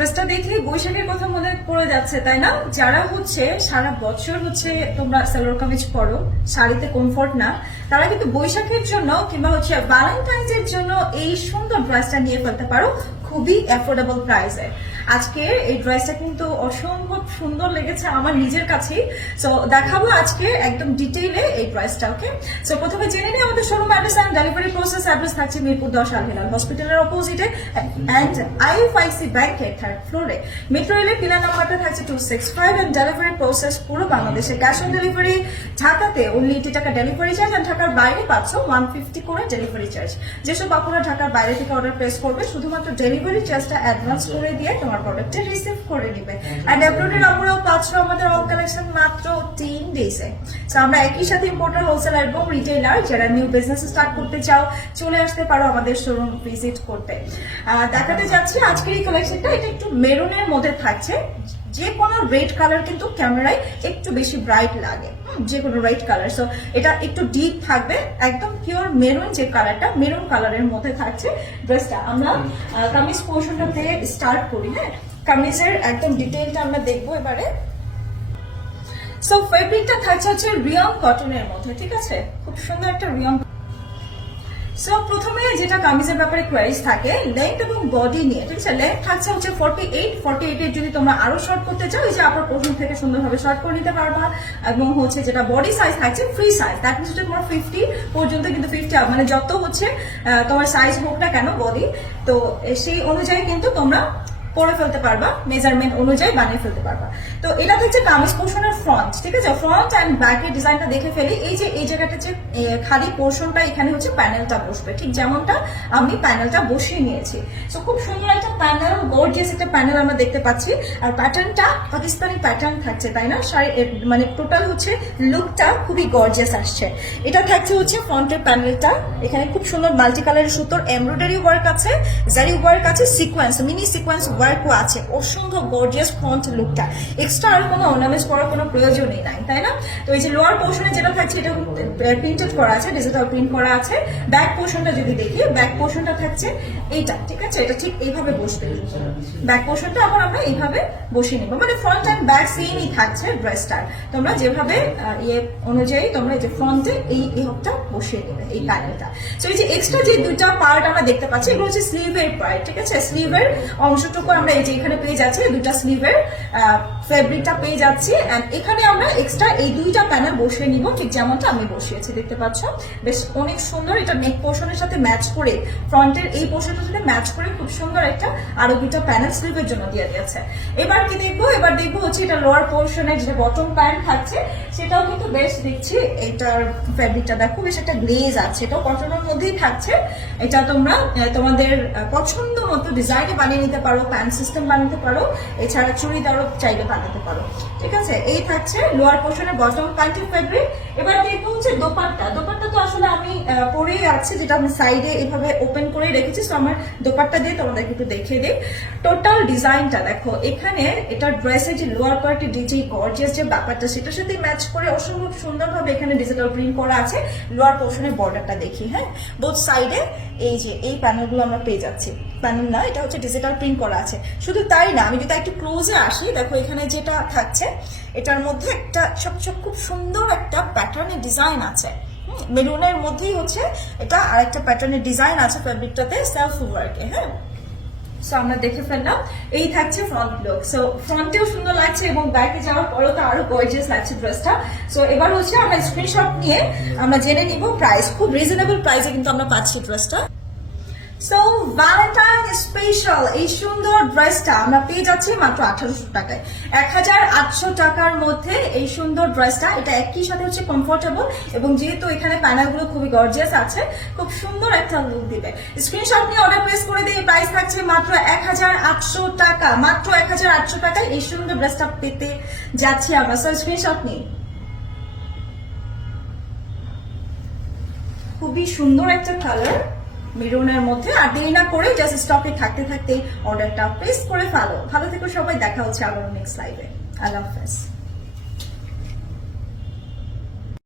ড্রেসটা দেখলে বৈশাখের কথা মনে পড়ে যাচ্ছে, তাই না? যারা হচ্ছে সারা বছর হচ্ছে তোমরা সালোয়ার কামিজ পরো শাড়িতে কমফোর্ট না, তারা কিন্তু বৈশাখের জন্য কিংবা হচ্ছে ভ্যালেন্টাইন্স এর জন্য এই সুন্দর ড্রেসটা নিয়ে ফেলতে পারো, খুবই অ্যাফোর্ডেবল প্রাইসে আজকে এই ড্রেসটা কিন্তু অসম্ভব সুন্দর লেগেছে আমার নিজের কাছেই। সো দেখাবো আজকে একদম ডিটেইলে এই ড্রেসটা ওকে সো প্রথমে জেনে নিই আমাদের showroom address and delivery process address থাকছে মিরপুর দশ আলহিলাল হসপিটালের অপোজিটে অ্যান্ড আইএফআইসি ব্যাংকের থার্ড ফ্লোরে মেট্রো রেলের পিলার নাম্বারটা থাকছে two six five and delivery process পুরো বাংলাদেশে। ক্যাশ অন ডেলিভারি ঢাকাতে অনলি এইটি টাকা ডেলিভারি চার্জ অ্যান্ড ঢাকার বাইরে পাচ্ছ ওয়ান ফিফটি করে ডেলিভারি চার্জ যেসব আপনারা ঢাকার বাইরে থেকে অর্ডার প্লেস করবে, শুধুমাত্র ডেলিভারি চার্জটা অ্যাডভান্স করে দিয়ে তোমার প্রোডাক্টটা রিসিভ করে নিবে। অ্যান্ড অ্যাপ্লোডের আমরাও পাচ্ছ আমাদের অল কালেকশন মাত্র তিন ডেজে সো আমরা একই সাথে ইম্পোর্টার হোলসেলার এবং রিটেইলার যারা নিউ বিজনেস স্টার্ট করতে চাও চলে আসতে পারো আমাদের শোরুম ভিজিট করতে। দেখাতে যাচ্ছি আজকের এই কালেকশনটা এটা একটু মেরুনের মধ্যে থাকছে। যে কোনো রেড কালার কিন্তু ক্যামেরায় একটু বেশি ব্রাইট লাগে। যে কোনো রাইট কালার সো এটা একটু ডিপ থাকবে একদম পিওর মেরুন যে কালারটা মেরুন কালারের মধ্যে থাকছে ড্রেসটা আমরা কামিজ পোর্শনটা থেকে স্টার্ট করি হ্যাঁ? কামিজের একদম ডিটেলটা আমরা দেখব এবারে। সো ফেব্রিকটা থাকছে হচ্ছে রিয়ম কটনের মধ্যে ঠিক আছে? খুব সুন্দর একটা রিয়ম সো প্রথমে যেটা কামিজের ব্যাপারে কোয়ারিজ থাকে লেন্থ এবং বডি নিয়ে, ঠিক আছে? লেন্থ থাকছে হচ্ছে ফর্টি এইট ফর্টি এইট এর যদি তোমরা আরও শর্ট করতে চাও, এই যে আপনার প্রথম থেকে সুন্দরভাবে শর্ট করে নিতে পারবা, এবং হচ্ছে যেটা বডি সাইজ থাকছে ফ্রি সাইজ দ্যাট মিনস তোমার ফিফটি পর্যন্ত কিন্তু ফিফটি মানে যত হচ্ছে তোমার সাইজ হোক না কেন বডি তো সেই অনুযায়ী কিন্তু তোমরা পরে ফেলতে পারবা মেজারমেন্ট অনুযায়ী বানিয়ে ফেলতে পারবা। তো এটা হচ্ছে কামিজ পোর্শনের ফ্রন্ট ঠিক আছে? ফ্রন্ট অ্যান্ড ব্যাকের ডিজাইনটা দেখে ফেলি। এই যে, এই জায়গাটা যে খালি পোর্শনটা এখানে হচ্ছে প্যানেলটা বসবে। ঠিক যেমনটা আমি প্যানেলটা বসিয়ে নিয়েছি। তো খুব সুন্দর একটা প্যানেল গর্জিয়াস একটা প্যানেল আমরা দেখতে পাচ্ছি। আর প্যাটার্নটা পাকিস্তানি প্যাটার্ন থাকছে, তাই না? শাড়ি মানে টোটাল হচ্ছে লুকটা খুবই গর্জিয়াস আসছে। এটা থাকছে হচ্ছে ফ্রন্টের প্যানেলটা এখানে খুব সুন্দর মাল্টি কালারের সুতোর এমব্রয়ডারি ওয়ার্ক আছে জারি ওয়ার্ক আছে সিকোয়েন্স মিনি সিকোয়েন্স ওয়ার্কও আছে। অসম্ভব গর্জিয়াস ফ্রন্ট লুকটা এক্সট্রা আর কোনো অর্নামেন্টস করার কোনো প্রয়োজনই নাই, তাই না? তো এই যে লোয়ার পোর্শনে যেটা থাকছে, এটা প্রিন্টেড করা আছে ডিজিটাল প্রিন্ট করা আছে। ব্যাক পোর্শনটা যদি দেখি ব্যাক পোর্শনটা থাকছে এইটা, ঠিক আছে? এটা ঠিক এইভাবে বসবে। ব্যাক পোর্শনটা আবার আমরা এইভাবে বসিয়ে নিব। মানে ফ্রন্ট অ্যান্ড ব্যাক সেমই থাকছে ড্রেসটার তোমরা যেভাবে ইয়ে অনুযায়ী তোমরা এই যে ফ্রন্টে এই এই হকটা বসিয়ে নেবে এই প্যানেলটা তো এই যে এক্সট্রা যে দুইটা পার্ট আমরা দেখতে পাচ্ছি, এগুলো হচ্ছে স্লিভের পার্ট ঠিক আছে? স্লিভের অংশটুকু আমরা এই যে এখানে পেয়ে যাচ্ছি দুটা স্লিভের ফেব্রিকটা পেয়ে যাচ্ছি এখানে আমরা এক্সট্রা এই দুইটা প্যানেল বসিয়ে নিব, ঠিক যেমনটা আমি বসিয়েছি, দেখতে পাচ্ছ? বেশ অনেক সুন্দর এটা নেক পোর্শনের সাথে ম্যাচ করে ফ্রন্টের এই পোর্শনের সাথে ম্যাচ করে খুব সুন্দর একটা আরও দুইটা প্যানেল স্লিভের জন্য দিয়ে দিয়েছে। এবার কি দেখব? এবার দেখব হচ্ছে এটা লোয়ার পোর্শনে যেটা বটম প্যান্ট থাকছে, সেটাও কিন্তু বেশ দেখছি এটার ফ্যাব্রিকটা দেখো, বেশ একটা গ্লেজ আছে এটাও কটনের মধ্যেই থাকছে। এটা তোমরা তোমাদের পছন্দ মতো ডিজাইনে বানিয়ে নিতে পারো প্যান্ট সিস্টেম বানাতে পারো, এছাড়া চুড়িদারও চাইলে বানাতে পারো। ঠিক আছে? এই থাকছে লোয়ার পোর্শনের বটম প্যান্টের ফ্যাব্রিক এবার দেখব হচ্ছে দোপাট্টা। দোপাট্টা তো আসলে আমি পরেই আছে, যেটা আমি সাইডে এভাবে ওপেন করে রেখেছি। তো আমার দোপাট্টা দিয়ে তোমাদেরকে একটু দেখিয়ে দিই। টোটাল ডিজাইনটা দেখো, এখানে এটা ড্রেসের যে লোয়ার পার্টের ডিজে গর্জিয়াস যে ব্যাপারটা, সেটার সাথে ম্যাচ করে অসম্ভব সুন্দরভাবে এখানে ডিজিটাল প্রিন্ট করা আছে। লোয়ার পোর্শনের বর্ডারটা দেখি হ্যাঁ? বোথ সাইডে এই যে, এই প্যানেলগুলো আমরা পেয়ে যাচ্ছি। প্যানেল না, এটা হচ্ছে ডিজিটাল প্রিন্ট করা আছে। শুধু তাই না, আমি যদি একটু ক্লোজে আসি, দেখো এখানে যেটা থাকছে, এটার মধ্যে একটা সবচেয়ে খুব সুন্দর একটা প্যাটার্নের ডিজাইন আছে। মেরুনের মধ্যেই হচ্ছে এটা আর একটা প্যাটার্নের ডিজাইন আছে ফ্যাব্রিকটাতে সেলফ ওয়ার্কে হ্যাঁ? সো আমরা দেখে ফেললাম। এই থাকছে ফ্রন্ট লুক সো ফ্রন্টেও সুন্দর লাগছে এবং ব্যাকে যাওয়ার পরেও তো আরও গর্জিয়াস লাগছে ড্রেসটা সো এবার হচ্ছে আমরা স্ক্রিনশট নিয়ে আমরা জেনে নিব প্রাইস খুব রিজনেবল প্রাইসে কিন্তু আমরা পাচ্ছি ড্রেসটা সো ভ্যালেন্টাইন স্পেশাল এই সুন্দর ড্রেসটা আমরা পেয়ে যাচ্ছি মাত্র আঠারোশো টাকায়। এক হাজার আটশো টাকার মধ্যে এই সুন্দর ড্রেসটা এটা একই সাথে হচ্ছে কমফোর্টেবল এবং যেহেতু এখানে প্যানেলগুলো খুবই গর্জিয়াস আছে, খুব সুন্দর একটা লুক দিবে। স্ক্রিনশট নিয়ে অর্ডার প্লেস করে দিয়ে প্রাইস থাকছে মাত্র এক হাজার আটশো টাকা। মাত্র এক হাজার আটশো টাকায় এই সুন্দর ড্রেসটা পেতে যাচ্ছি আমরা। সো স্ক্রিনশট নিই খুবই সুন্দর একটা কালার মেরুনের মধ্যে। আর দেরি না করে জাস্ট স্টকে থাকতে থাকতে অর্ডারটা প্লেস করে ফেলো। ভালো থেকো সবাই, দেখা হচ্ছে আবার নেক্সট লাইভে আল্লাহ হাফেজ